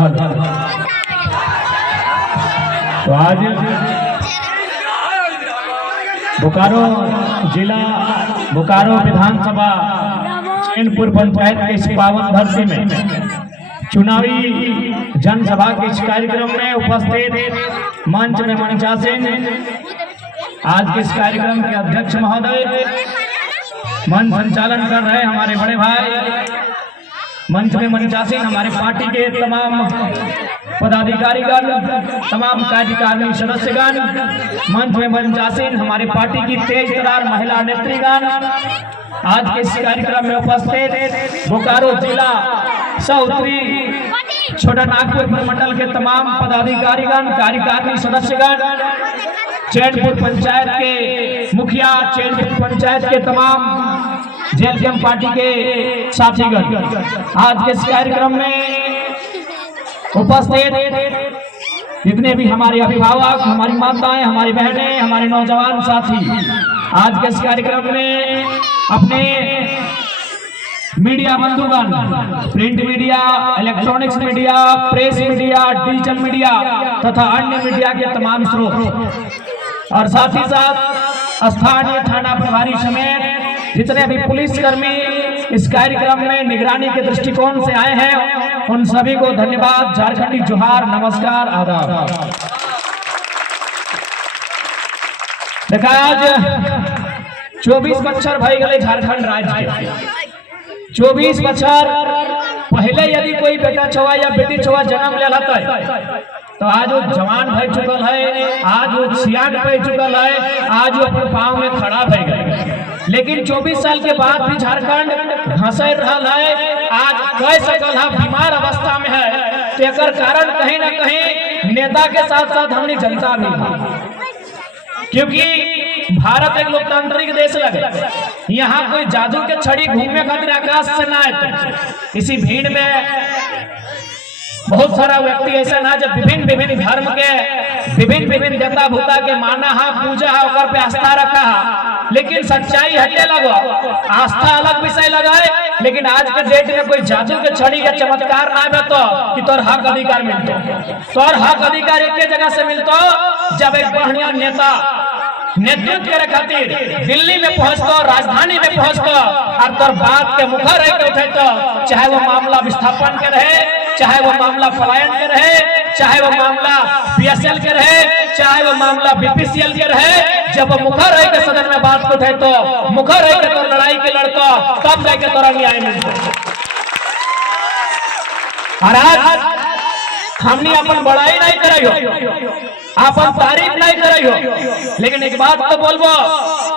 तो आज बोकारो जिला बोकारो विधानसभा चैनपुर पंचायत के इस पावन धरती में चुनावी जनसभा के इस कार्यक्रम में उपस्थित मंच में मंचासीन आज के इस कार्यक्रम के अध्यक्ष महोदय, मंच संचालन कर रहे हमारे बड़े भाई, मंच में मंचासीन हमारे पार्टी के तमाम पदाधिकारीगण, तमाम कार्यकारिणी सदस्यगण, मंच में मंचासीन हमारे पार्टी की तेज तरार महिला नेत्रीगण, आज के इस कार्यक्रम में उपस्थित बोकारो जिला सौत्री छोटा नागपुर मंडल के तमाम पदाधिकारीगण, कार्यकारिणी सदस्यगण, चैनपुर पंचायत के मुखिया, चैनपुर पंचायत के तमाम जेएलकेएम पार्टी के साथीगण, आज के इस कार्यक्रम में उपस्थित जितने भी हमारे अभिभावक, हमारी माताएं, हमारी बहनें, हमारे नौजवान साथी, आज के इस कार्यक्रम में अपने मीडिया बंधुगण, print media, electronics media, press media, digital media तथा अन्य मीडिया के तमाम स्रोत और साथ ही साथ स्थानीय थाना प्रभारी समेत जितने भी पुलिसकर्मी इस कार्यक्रम में निगरानी के दृष्टिकोण से आए हैं, उन सभी को धन्यवाद, झारखंडी जोहार, नमस्कार, आदाब। देखा आज 24 बच्चर भाई गए झारखंड राज्य के 24 बच्चर पहले यदि कोई बेटा छुआ या बेटी छुआ जन्म ले लेता है तो आज वो जवान भय चुकल है, आज वो सियान भय चुकल है, आज वो अपने पाँव में खड़ा भय गए। लेकिन 24 साल के बाद भी झारखंड घसर रहा है, आज कह सकल है बीमार अवस्था में है। तो एकर कारण कहीं ना कहीं नेता के साथ साथ हमने जनता भी है, क्योंकि भारत एक लोकतांत्रिक देश लगे, यहाँ कोई जादू के छड़ी घूमने खातिर आकाश से ना आए। इसी भीड़ में बहुत सारा व्यक्ति ऐसा ना जब विभिन्न धर्म के विभिन्न देवता भूता के माना है, पूजा है, और पे आस्था रखा है, लेकिन सच्चाई हटे लगो, आस्था अलग विषय लगाए। लेकिन आज के डेट में कोई जादू के छड़ी के चमत्कार ना बे तो कि तोर हक अधिकार मिलतो, तोर हक अधिकार एक जगह से मिलतो जब एक बढ़िया नेता नेतृत्व करे खातिर दिल्ली में पहुंचतो, राजधानी में पहुंचतो और तोर बात के मुखर रह के उठेतो, चाहे वो मामला विस्थापन के रहे, चाहे वो मामला पलायन के रहे, चाहे वो मामला बीएसएल के रहे, चाहे वो मामला बीपीसीएल के रहे। जब वो मुखर रह के सदन में बात को उठेतो, मुखर रह के तोर लड़ाई के लड़तो, तब जाके तोरा न्याय मिलतो। और आज हमने अपन बड़ाई नहीं कराई हो, अपन तारीफ नहीं कराई हो, लेकिन एक बात तो बोलबो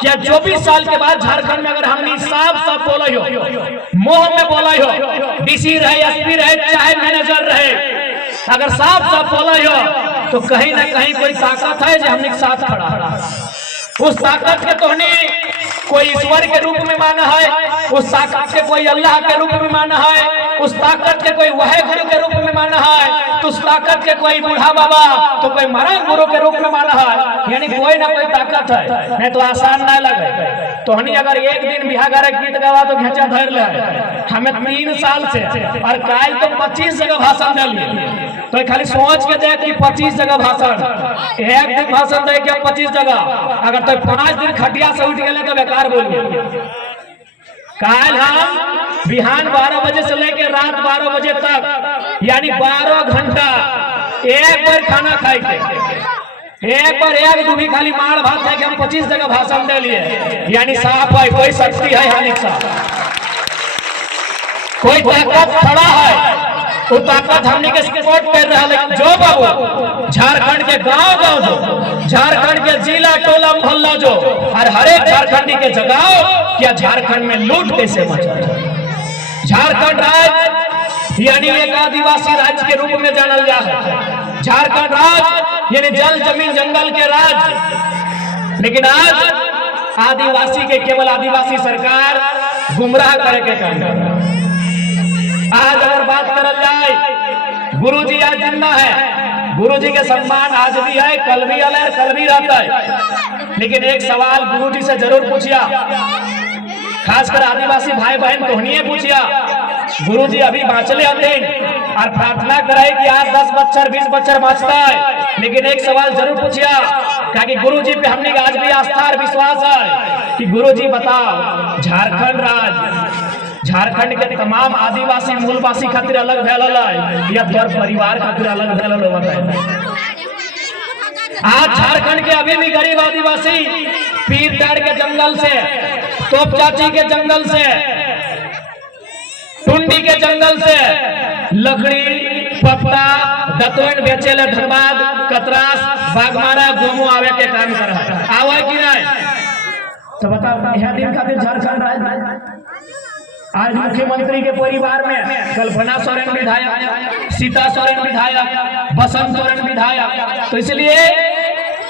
क्या 24 साल के बाद झारखंड में अगर हमने साफ बोला हो, मोह में बोला हो, डीसी रहे, एसपी रहे, चाहे मैनेजर रहे, अगर साफ बोला हो तो कहीं ना कहीं कोई ताकत है जो हमने साथ खड़ा है। उस ताकत के तो कोई ईश्वर के रूप में माना है, उस ताकत के कोई अल्लाह के रूप में माना है, उस ताकत के कोई वह गुरु के रूप में माना है, तो उस ताकत के कोई बूढ़ा बाबा तो कोई मरण गुरु के रूप में माना है। यानी कोई ना कोई ताकत है, नहीं तो आसान ना लगे। तो अगर एक दिन बिहार गीत गवा तो घेचा धर ले, हमें 3 साल से और काल तो 25 जगह भाषण डालिए, तो खाली सोच के देख कि 25 जगह भाषण, एक दिन भाषण दे के 25 जगह, अगर तो 5 दिन खटिया से उठ गए तो बेकार बोलिए। काल हम बिहान 12 बजे से लेकर रात 12 बजे तक यानी 12 घंटा एक बार खाना खाए के, एक बार एक दूधी खाली मार भात है कि हम 25 जगह भाषण दे लिए। यानी साफ है, कोई शक्ति है हानिक साहब, कोई ताकत खड़ा है, वो ताकत हमने के सपोर्ट कर रहा है। जो बाबू झारखंड के गांव जो, झारखंड के जिला टोला मोहल्ला जो, और हर एक झारखंडी के जगाओ क्या झारखंड में लूट कैसे मचा। झारखंड राज्य यानी एक आदिवासी राज्य के रूप में जाना जा है। झारखंड राज्य यानी जल जमीन जंगल के राज्य, लेकिन आज आदिवासी के केवल आदिवासी सरकार गुमराह करे के काम कर रहा है। आज अगर बात करल जाए, गुरुजी आज जिंदा है, गुरुजी के सम्मान आज भी है, कल भी है, कल भी रहता है। लेकिन एक सवाल गुरुजी से जरूर पूछिया, खासकर आदिवासी भाई बहन तोहनिए पूछिया, गुरुजी अभी बाँचले हथिन और प्रार्थना करे कि आज 10 बच्चर 20 बच्चर बाँचता है, लेकिन एक सवाल जरूर पूछिया कि गुरुजी पे हमने आज भी आस्था और विश्वास है कि गुरुजी बताओ झारखंड राज्य झारखंड के तमाम आदिवासी मूलवासी खातिर अलग भेल है या तोर परिवार खातिर अलग भेल है? आज झारखंड के अभी भी गरीब आदिवासी पीरटाड़ के जंगल से, तोपचाची के जंगल से, टुंडी के जंगल से लकड़ी पत्ता दतवन बेचेले धनबाद कतरास बागमारा गोमू आवे के काम कर रहा है। आवे कि नहीं? तो बताओ यह दिन खातिर झारखंड राज्य आज मुख्यमंत्री के परिवार में कल्पना सोरेन विधायक, सीता सोरेन विधायक, बसंत सोरेन विधायक। तो इसलिए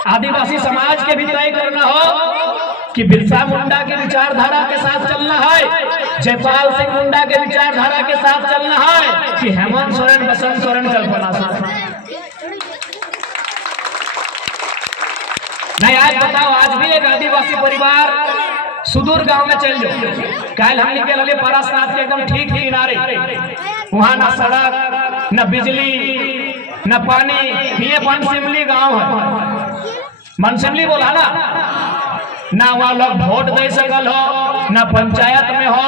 आदिवासी समाज के भी तय करना हो कि बिरसा मुंडा की विचारधारा के साथ चलना है, जयपाल सिंह मुंडा के विचारधारा के साथ चलना है कि हेमंत सोरेन, बसंत सोरेन, कल्पना सोरेन। नहीं, आज बताओ आज भी एक आदिवासी परिवार सुदूर गांव में चल जाओ, कल हम निकल लगे पारासनाथ के एकदम ठीक किनारे, वहां ना सड़क न बिजली न पानी, ये मनसिमली गांव है। मनसिमली बोला ना वहां लोग वोट दे सकल हो, ना पंचायत में हो,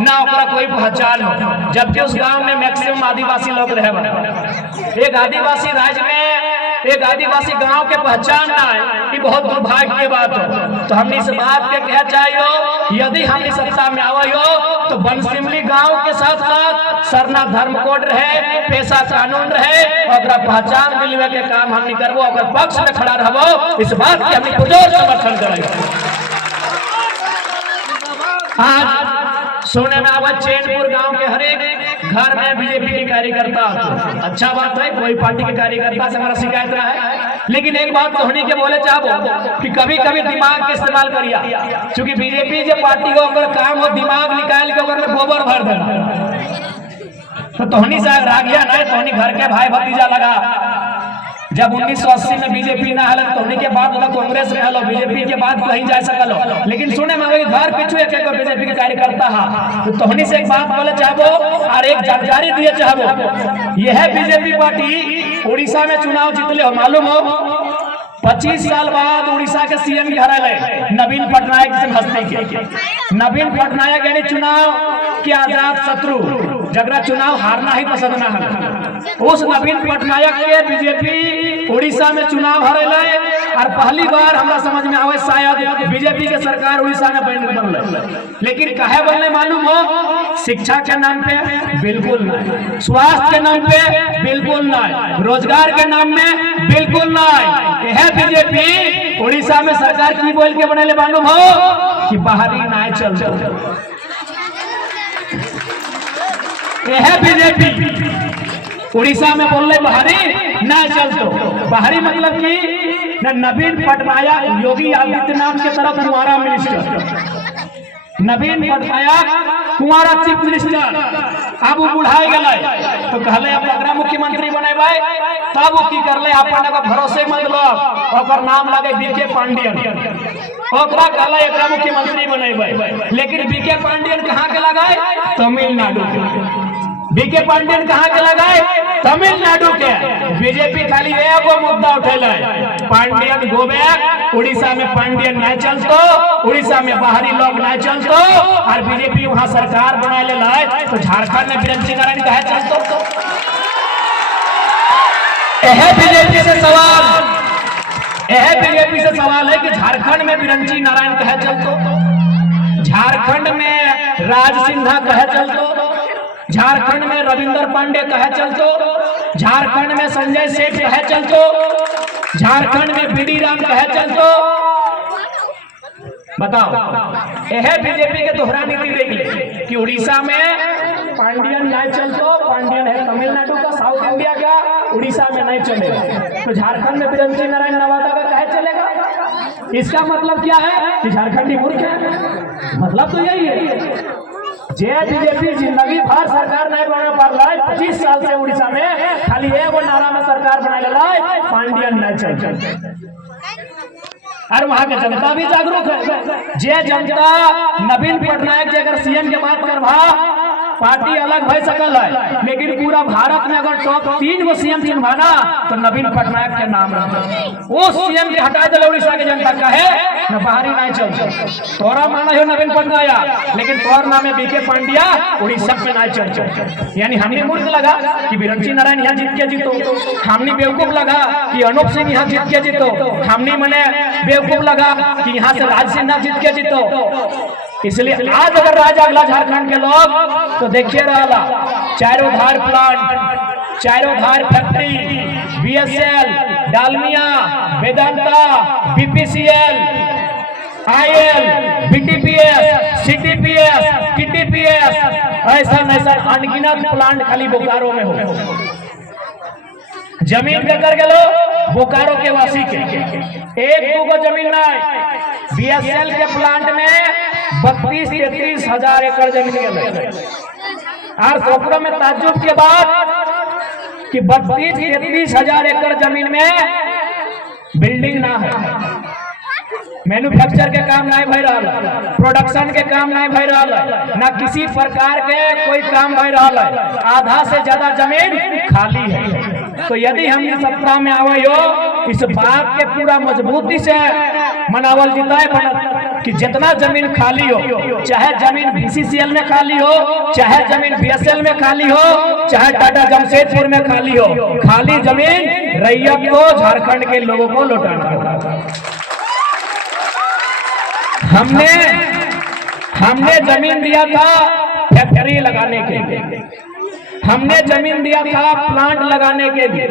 ना ओकरा कोई पहचान हो, जबकि उस गांव में मैक्सिमम आदिवासी लोग रहे। एक आदिवासी राज्य में एक आदिवासी गांव के पहचान ना है, ये बहुत दुर्भाग्य की बात हो। तो हमने इस बात के कह चाहिए यदि हमने सत्ता में आवे हो तो बनसिमली गांव के साथ साथ सरना धर्म कोड रहे, पेशा कानून रहे, और पहचान दिलवे के काम हमने करबो, अगर पक्ष में खड़ा रहबो, इस बात की हमने पुरजोर समर्थन करेंगे। आज सोने में आवाज चैनपुर गांव के हर एक घर में बीजेपी के कार्यकर्ता, अच्छा बात है, कोई पार्टी के कार्यकर्ता से हमारा शिकायत रहा है, लेकिन एक बात कहने के बोले चाहो कि कभी कभी दिमाग के इस्तेमाल करिया, क्योंकि बीजेपी जो पार्टी हो अगर काम हो दिमाग निकाल के अगर गोबर भर देना, तो तोहनी से रागिया नहीं, तोहनी घर के भाई भतीजा लगा। जब 1980 में बीजेपी ना हल तो के बाद कांग्रेस में हलो, बीजेपी के बाद कहीं जा सकल हो, लेकिन सुने में घर पीछू एक बीजेपी के कार्यकर्ता है। तो तोहनी से एक बात बोले चाहबो और एक जानकारी दिए चाहबो, यह बीजेपी पार्टी उड़ीसा में चुनाव जीतले हो, मालूम हो 25 साल बाद उड़ीसा के सीएम के हराले नवीन पटनायक से हस्ती के। नवीन पटनायक यानी चुनाव के आजाद शत्रु, जगरा चुनाव हारना ही पसंद ना है, उस नवीन पटनायक के बीजेपी उड़ीसा में चुनाव हरेले और पहली बार हमरा समझ में आवे शायद बीजेपी के सरकार उड़ीसा में बनले। लेकिन काहे बनले मालूम हो? शिक्षा के नाम पे बिल्कुल नहीं, स्वास्थ्य के नाम पे बिल्कुल नहीं, रोजगार के नाम में बिल्कुल नहीं। यह बीजेपी उड़ीसा में सरकार की बोल के बनले मालूम हो कि बाहरी नाय चल यह बीजेपी उड़ीसा में बोल रहे बाहरी ना चल, तो बाहरी मतलब कि नवीन पटनायक योगी आदित्यनाथ के तरफ कुंवारा मिनिस्टर, नवीन पटनायक कुंवारा चीफ मिनिस्टर, अब वो बुढ़ाई गए तो कहले अब अगरा मुख्यमंत्री बनेबे, तब वो की करले अपन का भरोसेमंद लोग ओकर नाम लगे बीके पांडियन, ओकरा कहले एकरा मुख्यमंत्री बनेबे। लेकिन बीके पांडियन कहां के लगाए? तमिलनाडु के। बीके पांडियन कहां के लगाए? तमिलनाडु के। बीजेपी खाली एगो मुद्दा उठेले, पांडियन गो बैक, उड़ीसा में पांडियन नहीं चलतो, उड़ीसा में बाहरी लोग नहीं चलतो, और बीजेपी वहां सरकार बना ले लाए तो झारखंड में बिरंची नारायण कहे चलतो। यह बीजेपी से सवाल है कि झारखंड में बिरंची नारायण कहे चलतो, झारखंड में राज सिन्हा कहे चलतो, झारखंड में रविंद्र पांडे कहे चलतो, झारखंड में संजय सेठ कहे चलतो, झारखंड में बीडी राम कहे चलतो। बताओ, यह बीजेपी के दोहरा नीति देखिए कि उड़ीसा में पांडियन नहीं चलतो, पांडियन है तमिलनाडु का, साउथ इंडिया का, उड़ीसा में नहीं चलेगा, तो झारखंड में बिरंची नारायण नवादा का कहे चलेगा? इसका मतलब क्या है कि झारखंडी मूर्ख है? मतलब तो यही है। जे बीजेपी जिंदगी भर सरकार नहीं बना पा रहा है, 25 साल से उड़ीसा में खाली एगो नारा में सरकार बना ले रहा है, पांडियन नहीं चलता। और वहां के जनता भी जागरूक है। जे जनता नवीन पटनायक जे अगर सीएम के बात करवा पार्टी अलग भय सकल है, लेकिन पूरा भारत में अगर टॉप 3 गो सीएम चुनवा ना तो नवीन पटनायक के नाम रहे। वो सीएम के हटा दे उड़ीसा के जनता कहे न बाहरी नहीं चल तोरा माना हो नवीन पटनायक, लेकिन तोर नाम है बीके पांड्या उड़ीसा में नहीं चल। यानी हमने मूर्ख लगा कि बिरंची नारायण यहाँ जीत के जीतो, हमने बेवकूफ लगा कि अनूप सिंह यहाँ जीत के जीतो, हमने मने बेवकूफ लगा कि यहाँ से राज सिन्हा जीत के जीतो। इसलिए आज अगर राजा अगला झारखंड के लोग तो देखिए रहा चारों धार प्लांट, चारों धार factory, BSL, Dalmia, Vedanta, BPCL, IL, BTPS, CTPS, TTPS, ऐसा अनगिनत प्लांट खाली बोकारो में हो। जमीन देकर के लो बोकारो के वासी के 1-2 गो जमीन नहीं। बीएसएल के प्लांट में 32-33 हजार एकड़ जमीन के और सोकरों में ताज्जुब के बाद कि 32-33 हजार एकड़ जमीन में बिल्डिंग ना है, मैन्युफैक्चर के काम नहीं भय रहा, प्रोडक्शन के काम नहीं भय रहा, ना किसी प्रकार के कोई काम भय रहा है, आधा से ज्यादा जमीन खाली है। तो यदि हम सत्ता में आवे हो इस बात के पूरा मजबूती से मनावल जिताए कि जितना जमीन खाली हो, चाहे जमीन बीसीसीएल में खाली हो, चाहे जमीन बीएसएल में खाली हो, चाहे टाटा जमशेदपुर में खाली हो, खाली जमीन रैयत को झारखंड के लोगों को लौटाना होगा। हमने जमीन दिया था फैक्ट्री लगाने के लिए, हमने जमीन दिया था प्लांट लगाने के लिए,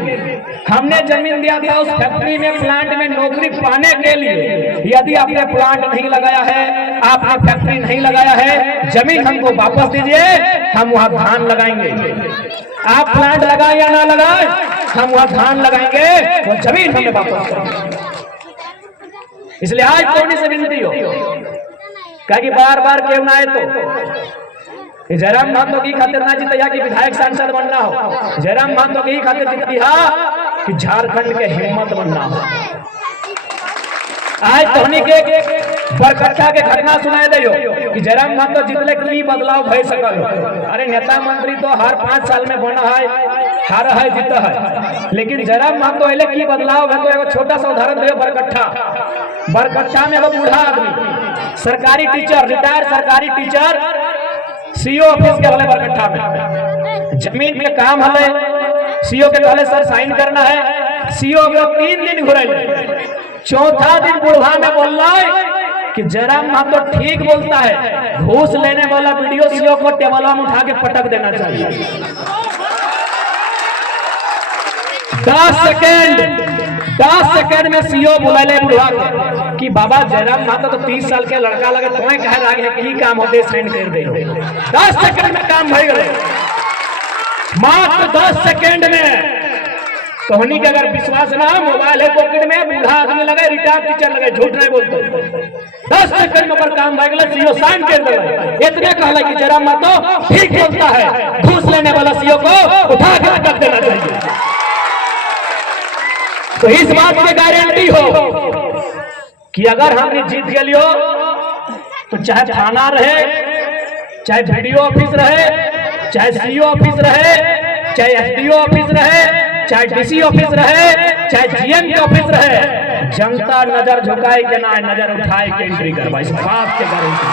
हमने जमीन दिया था उस फैक्ट्री में प्लांट में नौकरी पाने के लिए। यदि आपने प्लांट नहीं लगाया है, आपने फैक्ट्री नहीं लगाया है, जमीन हमको वापस दीजिए, हम वहां धान लगाएंगे। आप प्लांट लगाए या ना लगाए, हम वहां धान लगाएंगे, वो जमीन हमें वापस करेंगे। इसलिए आज कोनी से विनती हो कि बार बार क्यों ना आए तो जयराम महतो की खातिर ना जीत कि विधायक सांसद बनना हो, जयराम महतो की खातिर जीती कि झारखंड के हिम्मत बनना हो। आज तोहनी के बरकट्ठा के घटना सुनाए दे कि जयराम महतो जितने की बदलाव भय सकल। अरे नेता मंत्री तो हर 5 साल में बना है, हारा है, जीता है, लेकिन जयराम महतो अले की बदलाव है। तो एगो छोटा सा उदाहरण दे, बरकट्ठा में एगो बूढ़ा आदमी सरकारी टीचर, रिटायर सरकारी टीचर सीओ ऑफिस के वाले बरकट्ठा में जमीन के काम हले, सीओ के कहले सर साइन करना है, सीओ के 3 दिन घुरे, चौथा दिन बुढ़वा में बोल रहा है कि जयराम महतो ठीक बोलता है, घूस लेने वाला वीडियो सीओ को टेबल में उठा के पटक देना चाहिए। 10 सेकंड में सीओ बुलाए बुढ़वा कि बाबा जयराम महतो तो 30 साल के लड़का लगे, तुम्हें कह रहा है कि काम होते साइन कर दे। 10 सेकंड में काम भय गए, मात्र 10 सेकंड में। तोहनी के अगर विश्वास ना, मोबाइल है पॉकेट में, बूढ़ा आदमी लगे, रिटायर टीचर लगे, झूठ नहीं बोलते। 10 सेकंड में काम भय गए, सीओ साइन कर दे। इतने कहला कि जयराम महतो ठीक बोलता है, घूस लेने वाला सीओ को उठा के पटक देना चाहिए। तो इस बात की गारंटी हो कि अगर हमने जीत गए तो चाहे थाना रहे, चाहे वीडियो ऑफिस रहे, चाहे सीओ ऑफिस रहे, चाहे एसडीओ ऑफिस रहे, चाहे डीसी ऑफिस रहे, चाहे जीएम के ऑफिस रहे, जनता नजर झुकाए के ना नजर उठाए के एंट्री करवा। इस बात की गारंटी,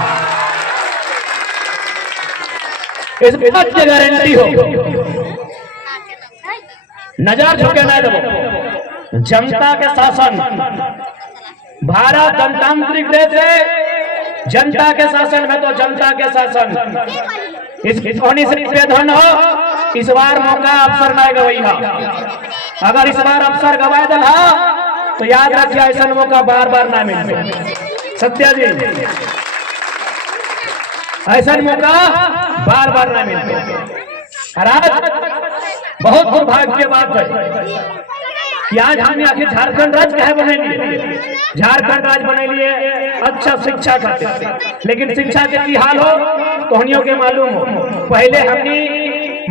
इस बात की गारंटी हो, नजर झुके ना दो। जनता के शासन, भारत जनतांत्रिक देश है, जनता के शासन में तो जनता के शासन। इस होनी से निवेदन हो, इस बार मौका अवसर नहीं गवाई हा। अगर इस बार अवसर गवाए दिला तो याद रखिए ऐसा मौका बार बार ना मिले। सत्या जी, ऐसा मौका बार बार ना मिले। आज बहुत दुर्भाग्य की बात है कि आज हमने आखिर झारखंड राज्य कहे बने लिए, झारखंड राज्य बने लिए अच्छा शिक्षा खातिर, लेकिन शिक्षा के की हाल हो तोहनियों के मालूम हो। पहले हमनी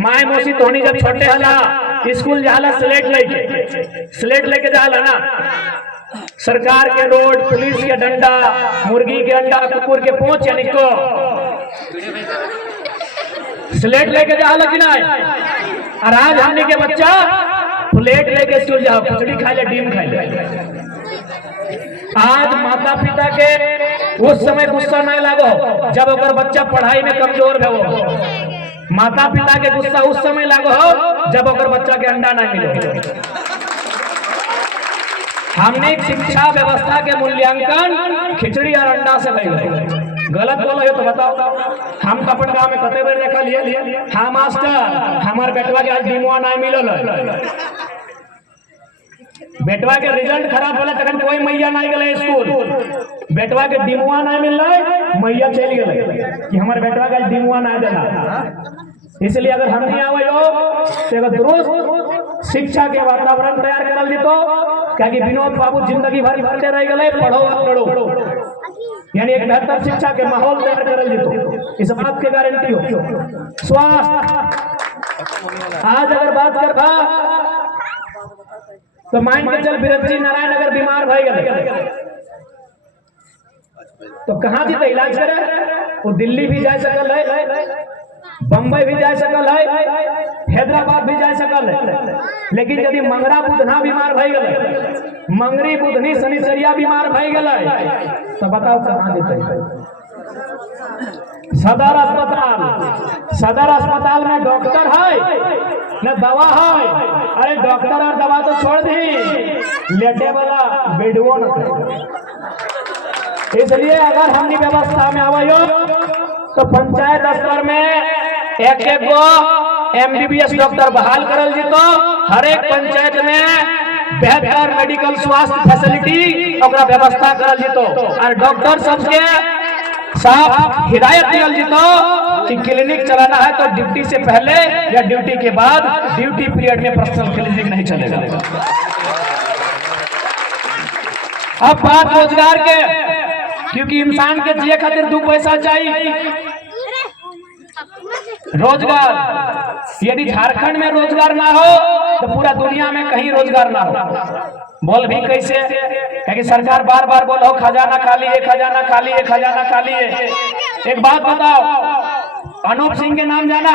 माए मौसी तोहनी जब छोटे हला स्कूल जाला स्लेट लेके जाला ना, सरकार के रोड, पुलिस के डंडा, मुर्गी के अंडा, कुकुर के पोंछ, यानी को स्लेट लेके जा लगी ना, और आज हमने के बच्चा प्लेट लेके स्कूल जाओ, खिचड़ी खा ले, डीम खा ले। आज माता पिता के उस समय गुस्सा नहीं लागो जब ओकर बच्चा पढ़ाई में कमजोर है, वो माता पिता के गुस्सा उस समय लागो जब ओकर बच्चा के अंडा नहीं मिले। हमने शिक्षा व्यवस्था के मूल्यांकन खिचड़ी और अंडा से नहीं, गलत बोलो तो बताओ। हम तो अपन गाँव में कते बेर देखा लिए, हाँ मास्टर हमार बेटवा के आज डिमुआ नहीं मिलल, बेटवा के रिजल्ट खराब होला तखन कोई मैया नहीं गए स्कूल, बेटवा के डिमुआ नहीं मिल रहा, मैया चल गए कि हमारे बेटवा का डिमुआ नहीं देना। इसलिए अगर हम नहीं आवे तो दुरुस्त शिक्षा के वातावरण तैयार करल जीतो, क्योंकि विनोद बाबू जिंदगी भर भरते रह गए पढ़ो पढ़ो, यानी एक बेहतर शिक्षा के माहौल तैयार करल जीतो, इस बात के गारंटी हो। स्वास्थ्य आज अगर बात करबा तो मान के चल बिरंची नारायण अगर बीमार भई गए तो कहाँ जी इलाज करे, वो दिल्ली भी जा सकल है, बम्बई भी जा सकल है, हैदराबाद भी जा सकल है, लेकिन यदि मंगरा बुधना बीमार भई गए, मंगरी बुधनी शनिचरिया बीमार भई गए तो बताओ कहाँ जेते। सदर अस्पताल में डॉक्टर है न दवा है, अरे डॉक्टर और दवा तो छोड़ दी, लेटे वाला बेडवो न। इसलिए अगर हमनी व्यवस्था में आवायो तो पंचायत स्तर में एक गो MBBS डॉक्टर बहाल करल जीतो, हर एक पंचायत में बेहतर मेडिकल स्वास्थ्य फैसिलिटी ओकरा व्यवस्था करल जीतो, और डॉक्टर सबके साफ हिदायत दियल जीतो कि क्लिनिक चलाना है तो ड्यूटी से पहले या ड्यूटी के बाद, ड्यूटी पीरियड में पर्सनल क्लिनिक नहीं चलेगा। अब बात रोजगार के, क्योंकि इंसान के जिए खातिर 2 पैसा चाहिए। रोजगार, यदि झारखंड में रोजगार ना हो तो पूरा दुनिया में कहीं रोजगार ना हो। बोल भी कैसे, क्योंकि सरकार बार बार बोलो खजाना खाली है, खजाना खाली है, खजाना खाली है। एक बात बताओ, अनूप सिंह के नाम जाना